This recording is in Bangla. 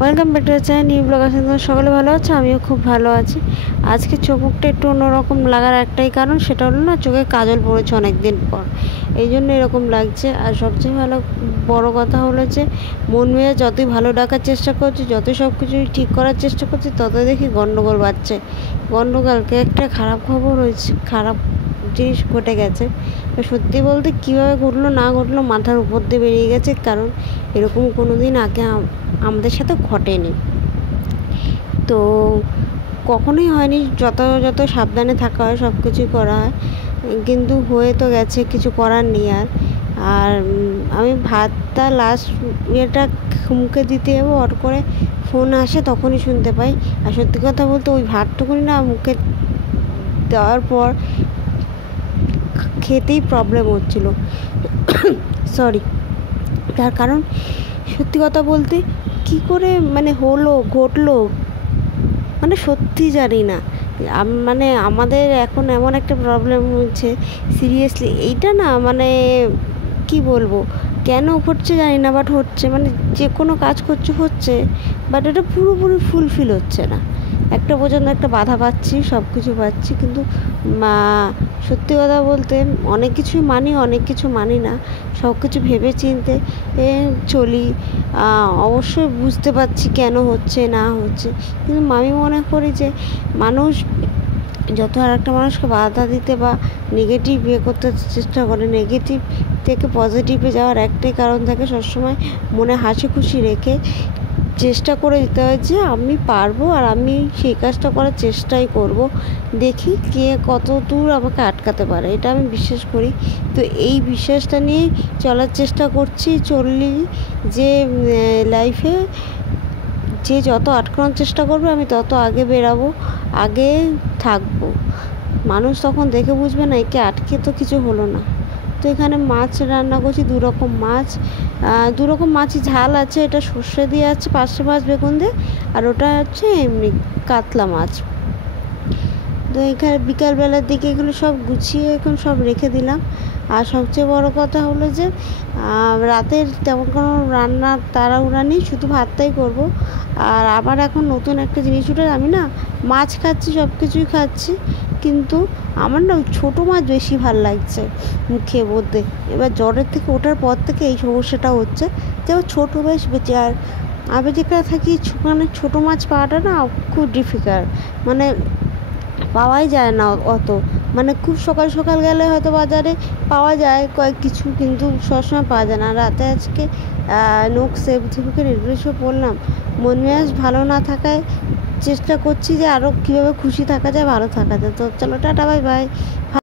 Welcome back to the channel new blog. আসলে তোমরা সকলে ভালো আছো, আমিও খুব ভালো আছি। আজকে চোখ মুখটা একটু অন্যরকম লাগার একটাই কারণ, সেটা হলো না, চোখে কাজল পড়েছে অনেক দিন পর, এই জন্য এরকম লাগছে। আর সবচেয়ে বড় কথা হলো যে মন মেয়ে যতই ভালো ডাকার চেষ্টা করছি, যতই সব কিছুই ঠিক করার চেষ্টা করছি, ততই দেখি গন্ডগোল বাড়ছে। গন্ডগোলকে একটা খারাপ খবর হয়েছে, খারাপ জিনিস ঘটে গেছে। সত্যি বলতে কীভাবে ঘটলো না ঘটলো মাথার উপর দিয়ে বেরিয়ে গেছে, কারণ এরকম কোনো দিন আগে আমাদের সাথে ঘটেনি। তো কখনোই হয়নি, যত সাবধানে থাকা হয় সব কিছুই করা হয়, কিন্তু হয়ে তো গেছে, কিছু করার নেই। আর আমি ভাতটা লাস্ট ইয়েটা মুখে দিতে যাবো, হট করে ফোন আসে, তখনই শুনতে পাই। আর সত্যি কথা বলতে ওই ভাতটুকুনি না মুখে দেওয়ার পর খেতেই প্রবলেম হচ্ছিলো, সরি। তার কারণ সত্যি কথা বলতে কি করে মানে ঘটলো মানে সত্যি জানি না। মানে আমাদের এখন এমন একটা প্রবলেম হচ্ছে, সিরিয়াসলি এইটা না, মানে কি বলবো, কেন ঘটছে জানি না, বাট হচ্ছে, মানে যে কোনো কাজ হচ্ছে, বাট এটা পুরোপুরি ফুলফিল হচ্ছে না। একটা পর্যন্ত একটা বাধা পাচ্ছি, সব কিছু পাচ্ছি, কিন্তু সত্যি কথা বলতে অনেক কিছুই মানি, অনেক কিছু মানি না। সব কিছু ভেবে চিনতে চলি। অবশ্যই বুঝতে পারছি কেন হচ্ছে না হচ্ছে, কিন্তু আমি মনে করি যে মানুষ যত আর একটা মানুষকে বাধা দিতে বা নেগেটিভ করতে চেষ্টা করে, নেগেটিভ থেকে পজিটিভে যাওয়ার একটাই কারণ থাকে, সবসময় মনে হাসি খুশি রেখে চেষ্টা করে দিতে হয় যে আমি পারবো, আর আমি সেই কাজটা করার চেষ্টাই করব, দেখি কে কত দূর আমাকে আটকাতে পারে, এটা আমি বিশ্বাস করি। তো এই বিশ্বাসটা নিয়ে চলার চেষ্টা করছি, চললি যে লাইফে যে যত আটকানোর চেষ্টা করবে আমি তত আগে বেরাবো, আগে থাকবো। মানুষ তখন দেখে বুঝবে না একে আটকে তো কিছু হলো না। তো এখানে মাছ রান্না করছি, দু রকম মাছই ঝাল আছে, এটা সর্ষে দিয়ে আছে, পার্শে মাছ বেগুন দিয়ে, আর ওটা হচ্ছে এমনি কাতলা মাছ। তো এখানে বিকালবেলার দিকে এগুলো সব গুছিয়ে এখন সব রেখে দিলাম। আর সবচেয়ে বড় কথা হলো যে রাতের তেমন কোনো রান্নার তাড়াহুড়া নেই, শুধু ভাতটাই করব। আর আবার এখন নতুন একটা জিনিস উঠে, আমি না মাছ খাচ্ছি, সব কিছুই খাচ্ছি, কিন্তু আমার না ছোটো মাছ বেশি ভাল লাগছে মুখে মধ্যে। এবার জ্বরের থেকে ওঠার পর থেকে এই সমস্যাটা হচ্ছে, যে ছোটো বেশ বেঁচে। আর আমি যেখানে থাকি মানে ছোটো মাছ পাওয়াটা না খুব ডিফিকাল্ট, মানে পাওয়াই যায় না অত, মানে খুব সকাল সকাল গেলে হয়তো বাজারে পাওয়া যায় কয়েক কিছু, কিন্তু সবসময় পাওয়া যায় না। রাতে আজকে নোক সেভ থেকে রেডিও পড়লাম, মন মেজাজ ভালো না থাকায় চেষ্টা করছি যে আরও কীভাবে খুশি থাকা যায়, ভালো থাকা যায়। তো চলো, টাটা, বাই বাই।